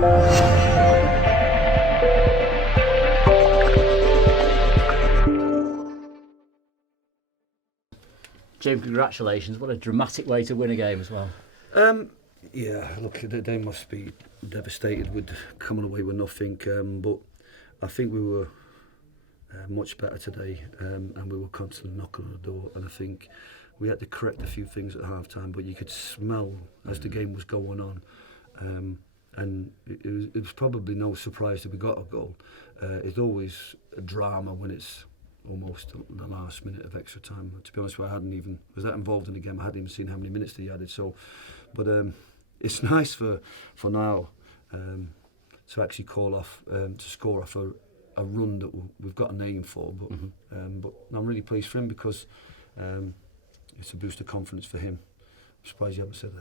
Jim, congratulations. What a dramatic way to win a game as well. Yeah, look, they must be devastated with coming away with nothing. But I think we were much better today, and we were constantly knocking on the door. And I think we had to correct a few things at half time, but you could smell as the game was going on. And it was probably no surprise that we got a goal. It's always a drama when it's almost the last minute of extra time. To be honest, I was that involved in the game. I hadn't even seen how many minutes they added. So, but it's nice for now to actually call off to score off a run that we've got a name for. But but I'm really pleased for him because it's a boost of confidence for him. I'm surprised you haven't said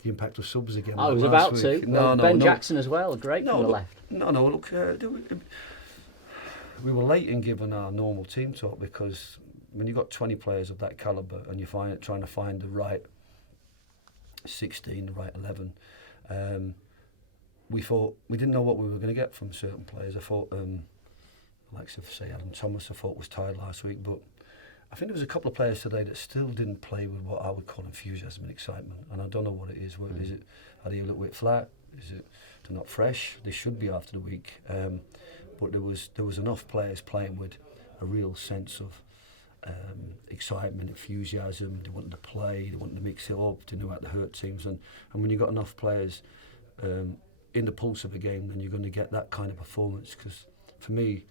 the impact of subs again. I was about to. No, Ben Jackson as well, great from the left. Look, we were late in giving our normal team talk because when you've got 20 players of that calibre and you're trying to find the right 16, the right 11, we thought we didn't know what we were going to get from certain players. I thought, like say Adam Thomas, I thought was tired last week, but I think there was a couple of players today that still didn't play with what I would call enthusiasm and excitement, and I don't know what it is. Is it? Are they a little bit flat? Is it they're not fresh? They should be after the week. But there was enough players playing with a real sense of excitement, enthusiasm. They wanted to play, they wanted to mix it up, they knew how to hurt teams. And when you've got enough players in the pulse of a game, then you're going to get that kind of performance. Because for me,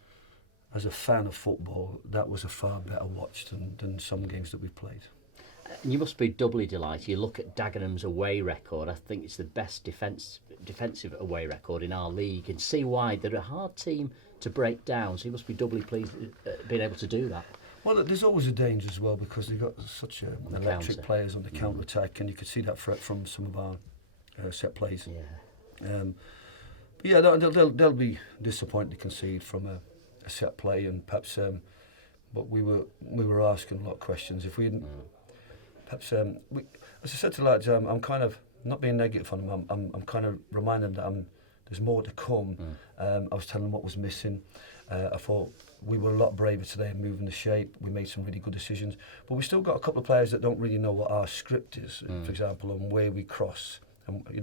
as a fan of football, that was a far better watch than some games that we've played. And you must be doubly delighted. You look at Dagenham's away record. I think it's the best defensive away record in our league, and see why they're a hard team to break down. So you must be doubly pleased at being able to do that. Well, there's always a danger as well because they've got such electric players on the counter attack, and you could see that threat from some of our set plays. Yeah. But yeah, they'll be disappointed to concede from a set play, and perhaps. But we were asking a lot of questions. If we hadn't. Perhaps, as I said to lads, I'm kind of not being negative on them. I'm kind of reminding them that there's more to come. I was telling them what was missing. I thought we were a lot braver today in moving the shape. We made some really good decisions, but we still got a couple of players that don't really know what our script is. For example, on where we cross, and we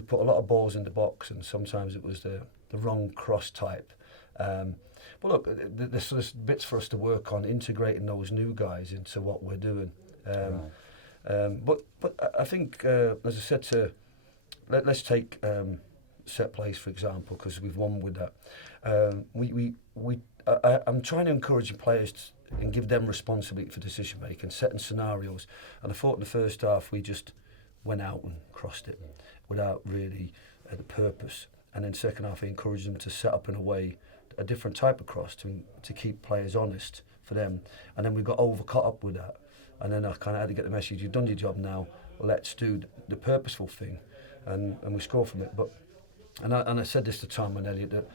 put a lot of balls in the box, and sometimes it was the wrong cross type. But look, there's bits for us to work on integrating those new guys into what we're doing. But I think, as I said, let's take set plays for example, because we've won with that. I'm trying to encourage players and give them responsibility for decision making, setting scenarios. And I thought in the first half we just went out and crossed it without really the purpose. And then second half, I encouraged them to set up in a way a different type of cross to keep players honest for them. And then we got caught up with that. And then I kind of had to get the message, you've done your job now, let's do the purposeful thing. And we score from it. And I said this to Tom and Elliot, that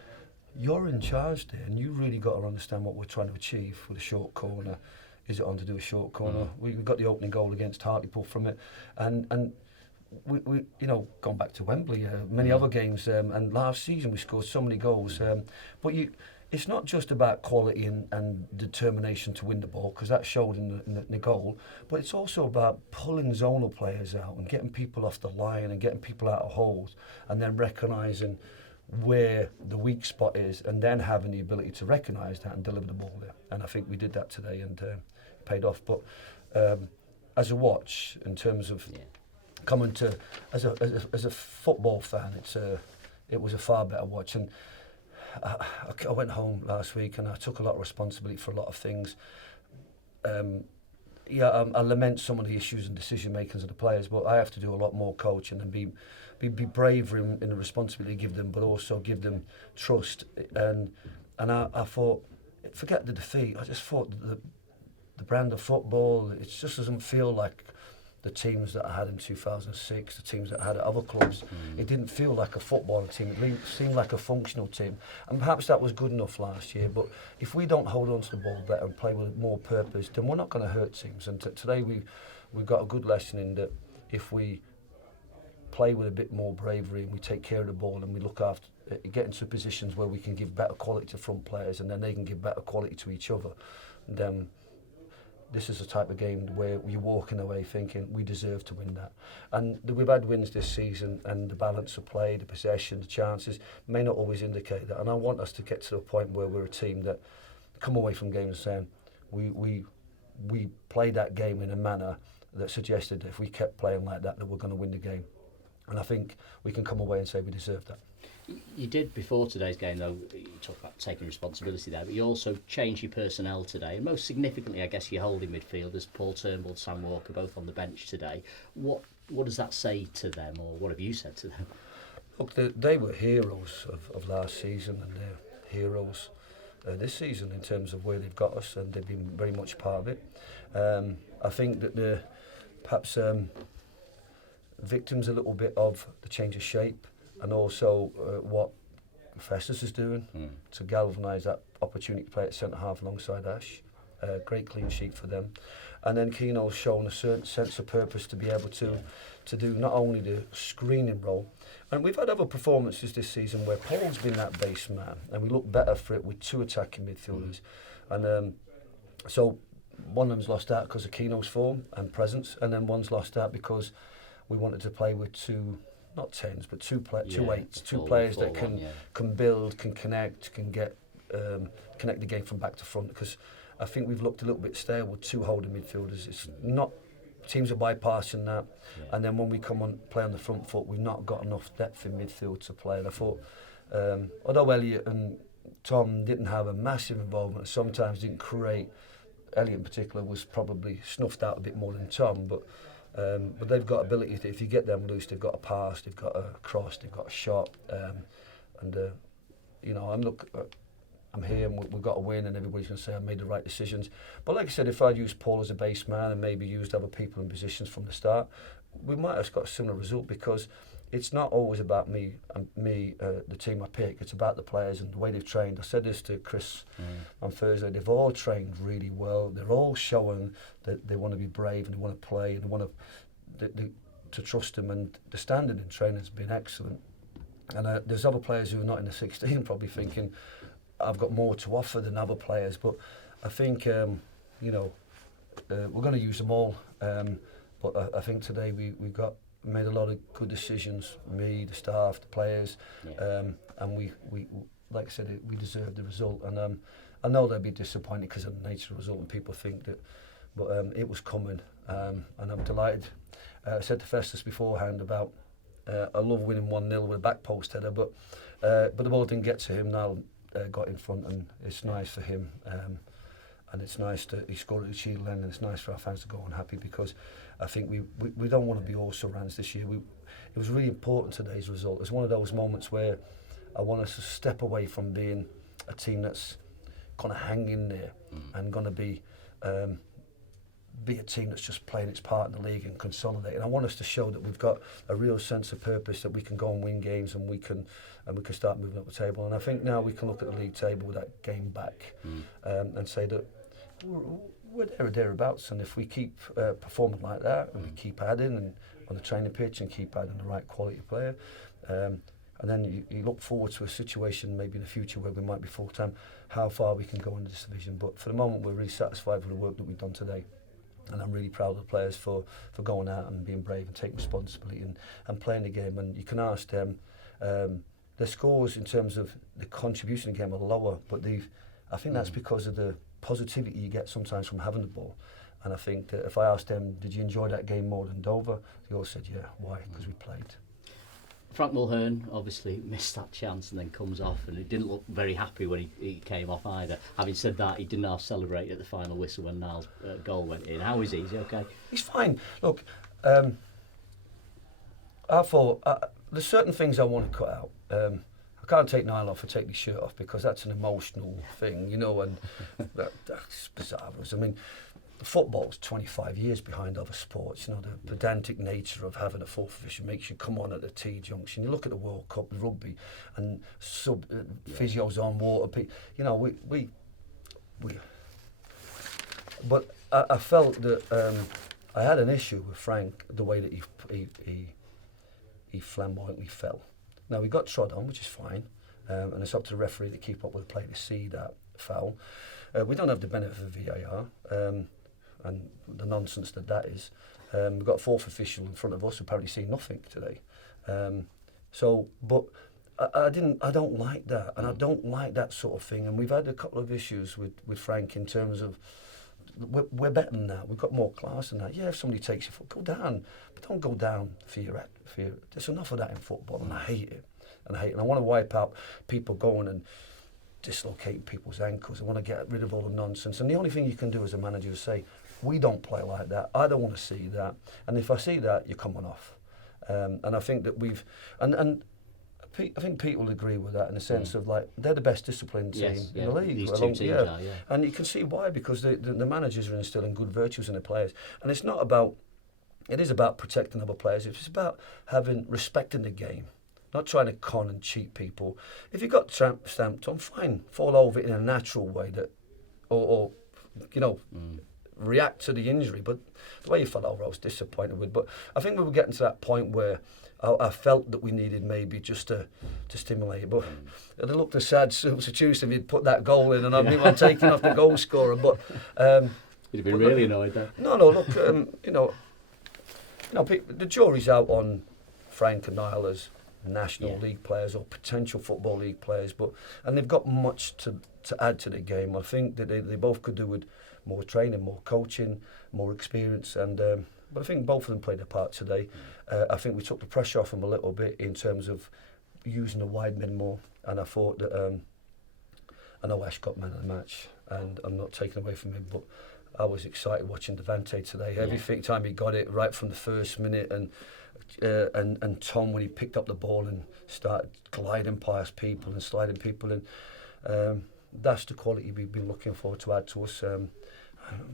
you're in charge there, and you really got to understand what we're trying to achieve with a short corner. Is it on to do a short corner? We got the opening goal against Hartlepool from it. And we gone back to Wembley, many other games, and last season we scored so many goals. But it's not just about quality and determination to win the ball, because that showed in the goal, but it's also about pulling zonal players out and getting people off the line and getting people out of holes, and then recognising where the weak spot is, and then having the ability to recognise that and deliver the ball there. And I think we did that today, and paid off. But as a watch, in terms of coming to as a football fan, it was a far better watch. And I went home last week and I took a lot of responsibility for a lot of things. I lament some of the issues and decision makings of the players, but I have to do a lot more coaching and be braver in the responsibility to give them, but also give them trust. And I thought, forget the defeat. I just thought the brand of football, it just doesn't feel like the teams that I had in 2006, the teams that I had at other clubs. It didn't feel like a football team. It seemed like a functional team. And perhaps that was good enough last year, but if we don't hold on to the ball better and play with more purpose, then we're not going to hurt teams. And today we got a good lesson in that if we play with a bit more bravery and we take care of the ball and we look after, get into positions where we can give better quality to front players and then they can give better quality to each other. And then this is the type of game where you're walking away thinking we deserve to win that. And we've had wins this season and the balance of play, the possession, the chances may not always indicate that. And I want us to get to a point where we're a team that come away from games saying we played that game in a manner that suggested that if we kept playing like that we're going to win the game. And I think we can come away and say we deserve that. You did before today's game, though. You talk about taking responsibility there, but you also changed your personnel today. And most significantly, I guess, your holding midfielders, Paul Turnbull, Sam Walker, both on the bench today. What does that say to them, or what have you said to them? Look, they were heroes of last season, and they're heroes this season in terms of where they've got us, and they've been very much part of it. I think that they're perhaps victims a little bit of the change of shape and also what Festus is doing to galvanise that opportunity to play at centre half alongside Ash. Great clean sheet for them. And then Keano's shown a certain sense of purpose to be able to do not only the screening role, and we've had other performances this season where Paul's been that base man and we look better for it with two attacking midfielders. And so one of them's lost out because of Keano's form and presence, and then one's lost out because we wanted to play with two, not tens, but two eights, two players that can build, can connect, can get connect the game from back to front. Because I think we've looked a little bit stale with two holding midfielders. It's not, teams are bypassing that, and then when we come on play on the front foot, we've not got enough depth in midfield to play. And I thought, although Elliot and Tom didn't have a massive involvement, sometimes didn't create. Elliot in particular was probably snuffed out a bit more than Tom, but they've got ability to, if you get them loose, they've got a pass, they've got a cross, they've got a shot, you know, I'm here and we've got to win, and everybody's going to say I made the right decisions. But like I said, if I'd used Paul as a base man and maybe used other people in positions from the start, we might have got a similar result, because it's not always about me, the team I pick. It's about the players and the way they've trained. I said this to Chris on Thursday. They've all trained really well. They're all showing that they want to be brave and they want to play and they want to trust them. And the standard in training has been excellent. And there's other players who are not in the 16 probably thinking, I've got more to offer than other players. But I think, you know, we're going to use them all. But I think today we made a lot of good decisions, me, the staff, the players, and we like I said, we deserved the result. And I know they'll be disappointed because of the nature of the result and people think that, but it was coming, and I'm delighted. I said to Festus beforehand about I love winning 1-0 with a back post header, but the ball didn't get to him. Now got in front, and it's nice for him. And it's nice that he scored at the Shield end, and it's nice for our fans to go on happy, because I think we don't want to be all surrounds this year. It was really important, today's result. It's one of those moments where I want us to step away from being a team that's going to hang in there and going to be a team that's just playing its part in the league and consolidating. I want us to show that we've got a real sense of purpose, that we can go and win games, and we can start moving up the table. And I think now we can look at the league table with that game back and say that we're there or thereabouts, and if we keep performing like that and we keep adding and on the training pitch and keep adding the right quality player, and then you look forward to a situation maybe in the future where we might be full-time, how far we can go into this division. But for the moment, we're really satisfied with the work that we've done today, and I'm really proud of the players for going out and being brave and taking responsibility and playing the game. And you can ask them, their scores in terms of the contribution in the game are lower, but I think that's because of the positivity you get sometimes from having the ball. And I think that if I asked them, did you enjoy that game more than Dover? They all said, yeah. Why? Because we played. Frank Mulhern obviously missed that chance and then comes off, and he didn't look very happy when he came off either. Having said that, he didn't half celebrate at the final whistle when Niall's goal went in. How is he? Is he okay? He's fine. Look, I thought there's certain things I want to cut out. I can't take Niall off or take his shirt off, because that's an emotional thing, you know, and that's bizarre. I mean, football's 25 years behind other sports. You know, the pedantic nature of having a fourth official makes you come on at the T-junction. You look at the World Cup with rugby and physios on water. You know, we but I felt that I had an issue with Frank, the way that he flamboyantly fell. Now, he got trod on, which is fine, and it's up to the referee to keep up with the play to see that foul. We don't have the benefit of VAR, and the nonsense that is. We've got a fourth official in front of us who apparently seen nothing today. But I don't like that, and I don't like that sort of thing. And we've had a couple of issues with Frank in terms of we're better than that. We've got more class than that. Yeah, if somebody takes your foot, go down, but don't go down for your. There's enough of that in football, and I hate it. And I want to wipe out people going and dislocating people's ankles. I want to get rid of all the nonsense. And the only thing you can do as a manager is say, we don't play like that. I don't want to see that. And if I see that, you're coming off. And I think that I think Pete will agree with that in the sense of like they're the best disciplined team in the league. These two teams are, yeah. And you can see why, because the managers are instilling good virtues in the players. And it's not about, it is about protecting other players. It's about respecting the game, not trying to con and cheat people. If you got stamped on, fine, fall over in a natural way or react to the injury. But the way you fell over, I was disappointed with. But I think we were getting to that point where I felt that we needed maybe just to stimulate it. But it looked a sad substitution if you'd put that goal in, and I'm taking off the goal scorer. But you'd have been really annoyed there. No, look, the jury's out on Frank and Niall as National League players or potential Football League players, and they've got much to add to the game. I think that they both could do with more training, more coaching, more experience, and but I think both of them played their part today. I think we took the pressure off them a little bit in terms of using the wide men more, and I thought that I know Ash got man of the match, and I'm not taking away from him, but I was excited watching Devante today. Every time he got it right from the first minute, and Tom when he picked up the ball and started gliding past people and sliding people in, that's the quality we've been looking for to add to us. And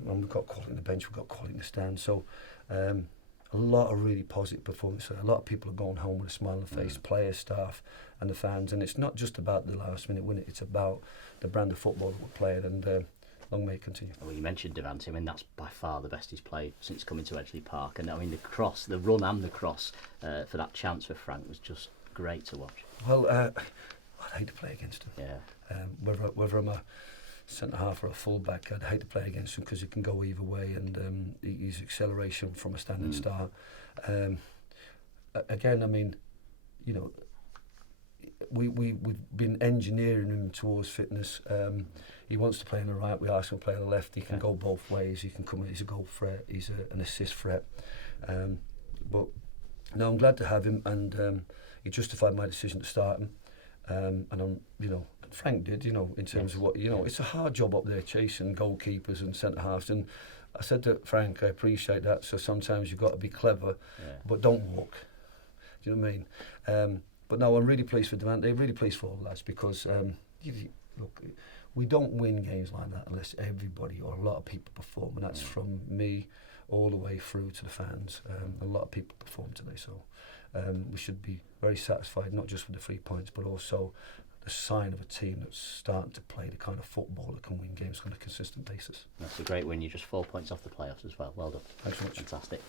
we've got quality in the bench, we've got quality in the stand. So a lot of really positive performances. A lot of people are going home with a smile on their face, players, staff and the fans. And it's not just about the last minute win, it's about the brand of football that we're playing, and long may it continue. Well, you mentioned Devante. I mean, that's by far the best he's played since coming to Edgeley Park. And I mean, the run and the cross for that chance for Frank was just great to watch. Well, I'd hate to play against him. Yeah. Whether I'm a centre half or a full back, I'd hate to play against him because he can go either way, and his acceleration from a standing start. Again, I mean, we've been engineering him towards fitness. He wants to play on the right. We ask him to play on the left. He can go both ways. He can come in. He's a goal threat. He's an assist threat. But no, I'm glad to have him, and he justified my decision to start him. And I'm, Frank did, in terms of what, it's a hard job up there chasing goalkeepers and centre halves. And I said to Frank, I appreciate that. So sometimes you've got to be clever, but don't walk. Do you know what I mean? But no, I'm really pleased for Devante, really pleased for all the lads, because look, we don't win games like that unless everybody or a lot of people perform, and that's from me all the way through to the fans. A lot of people performed today, so we should be very satisfied, not just with the 3 points, but also the sign of a team that's starting to play the kind of football that can win games on a consistent basis. That's a great win. You're just 4 points off the playoffs as well. Well done. Thanks so much. Fantastic.